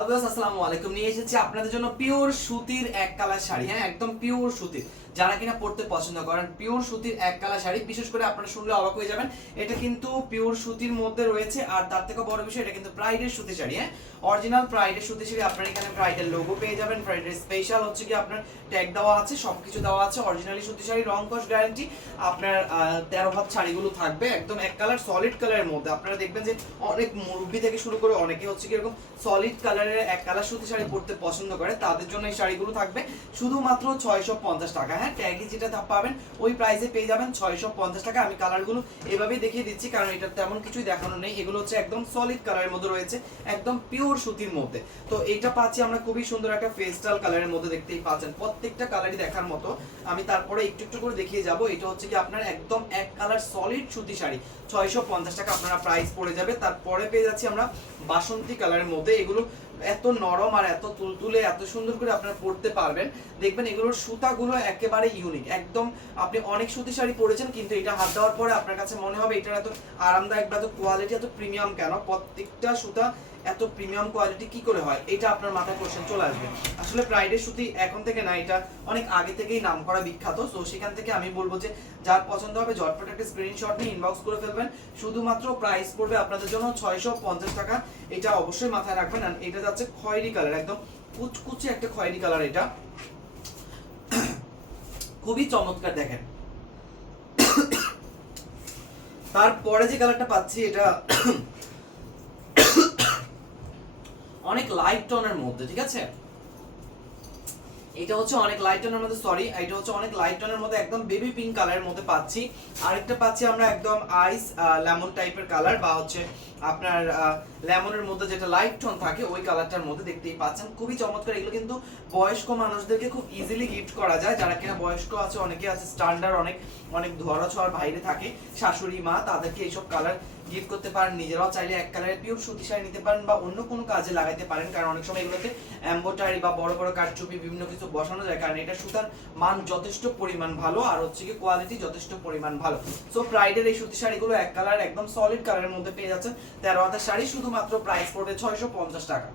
আসসালামু আলাইকুম, নিয়ে এসেছি আপনাদের জন্য পিওর সুতির এক কালার শাড়ি। হ্যাঁ, একদম পিওর সুতির, যারা কিনা পড়তে পছন্দ করেন পিওর সুতির এক কালার শাড়ি। বিশেষ করে আপনারা শুনলে অবাক হয়ে যাবেন, এটা কিন্তু পিওর সুতির মধ্যে রয়েছে। আর তার থেকে বড় বিষয়, এটা কিন্তু প্রাইডের সুতি শাড়ি। হ্যাঁ, অরিজিনাল প্রাইডের সুতি শাড়ি। আপনারা এখানে প্রাইডের লোগো পেয়ে যাবেন, প্রাইডের স্পেশাল হচ্ছে কি আপনার ট্যাগ দেওয়া আছে, সবকিছু দেওয়া আছে। অরিজিনালি সুতি শাড়ি, রং কস গ্যারান্টি। আপনার 13 ভাত শাড়িগুলো থাকবে একদম এক কালার, সলিড কালারের মধ্যে। আপনারা দেখবেন যে অনেক মুরব্বি থেকে শুরু করে অনেকে হচ্ছে কি এরকম সলিড কালারের এক কালার সুতি শাড়ি পরতে পছন্দ করে, তাদের জন্য এই শাড়িগুলো থাকবে শুধুমাত্র 650 টাকা। হ্যাঁ, ট্যাগে যেটা পাবেন ওই প্রাইসে পেয়ে যাবেন 650 টাকা। আমি কালারগুলো এভাবেই দেখিয়ে দিচ্ছি, কারণ এটা তেমন কিছুই দেখানো নেই। এগুলো হচ্ছে একদম সলিড কালারের মধ্যে রয়েছে, একদম পিওর সুতির মধ্যে। তো এটা পাচ্ছি আমরা খুবই সুন্দর একটা পেস্টাল কালারের মধ্যে, দেখতেই পাচ্ছেন প্রত্যেকটা কালারই দেখার মতো। আমি তারপরে একটু একটু করে দেখিয়ে যাব। এটা হচ্ছে কি আপনার একদম এক কালার সলিড সুতি শাড়ি, 650 টাকা আপনারা প্রাইস পড়ে যাবে। তারপরে পেয়ে যাচ্ছি আমরা বাসন্তী কালারের মধ্যে। এগুলো এত নরম আর এত তুলতুলে, এত সুন্দর করে আপনারা পরতে পারবেন। দেখবেন এগুলোর সুতাগুলো একেবারে ইউনিক। একদম আপনি অনেক সুতি শাড়ি পরেছেন, কিন্তু এটা হাত দেওয়ার পরে আপনার কাছে মনে হবে এটার এত আরামদায়ক বা এত কোয়ালিটি, এত প্রিমিয়াম কেন? প্রত্যেকটা সুতা এত প্রিমিয়াম কোয়ালিটি কি করে হয়, এটা আপনার মাথায় কোশ্চেন চলে আসবে। আসলে প্রাইডের সুতি এখন থেকে না, এটা অনেক আগে থেকেই নাম করা বিখ্যাত। তো সেখান থেকে আমি বলবো যে যার পছন্দ হবে ঝটপট একটা স্ক্রিনশট নিয়ে ইনবক্স করে ফেলবেন। শুধুমাত্র প্রাইস পড়বে আপনাদের জন্য 650 টাকা। এটা অবশ্যই মাথায় রাখবেন। আর এটা যাচ্ছে খয়েরি কালার, একদম কুচকুচে একটা খয়েরি কালার। এটা খুবই চমৎকার, দেখেন। তারপরে যে কালারটা পাচ্ছি, এটা অনেক লাইট টোনের মধ্যে, ঠিক আছে? এটা হচ্ছে অনেক লাইট টোনের মধ্যে, সরি, এটা হচ্ছে অনেক লাইট টোনের মধ্যে, একদম বেবি পিঙ্ক কালারের মধ্যে পাচ্ছি। আরেকটা পাচ্ছি আমরা একদম আইস লেমন টাইপের কালার, বা হচ্ছে আপনার লেমনের মধ্যে যেটা লাইট টোন থাকে ওই কালারটার মধ্যে, দেখতেই পাচ্ছেন খুবই চমৎকার। এগুলো কিন্তু বয়স্ক মানুষদেরকে খুব ইজিলি গিফট করা যায়। যারা কিনা বয়স্ক আছে, অনেকে আছে স্ট্যান্ডার্ড, অনেক অনেক ধরা ছোঁয়ার বাইরে থাকে, শাশুড়ি মা, তাদেরকে এইসব কালার গিফট করতে পারেন। নিজেরাও চাইলে এক কালারের পিওর সুতি শাড়ি নিতে পারেন, বা অন্য কোনো কাজে লাগাইতে পারেন। কারণ অনেক সময় এগুলোতে এমব্রয়ডারি বা বড় বড় কারচুপি বিভিন্ন কিছু বসানো যায়, কারণ এটা সুতার মান যথেষ্ট পরিমাণ ভালো, আর হচ্ছে কি কোয়ালিটি যথেষ্ট পরিমাণ ভালো। সো প্রাইডের এই সুতি শাড়িগুলো এক কালার, একদম সলিড কালারের মধ্যে পেয়ে যাচ্ছেন। 13 হাতের শাড়ি, শুধুমাত্র প্রাইস পড়বে 650 টাকা।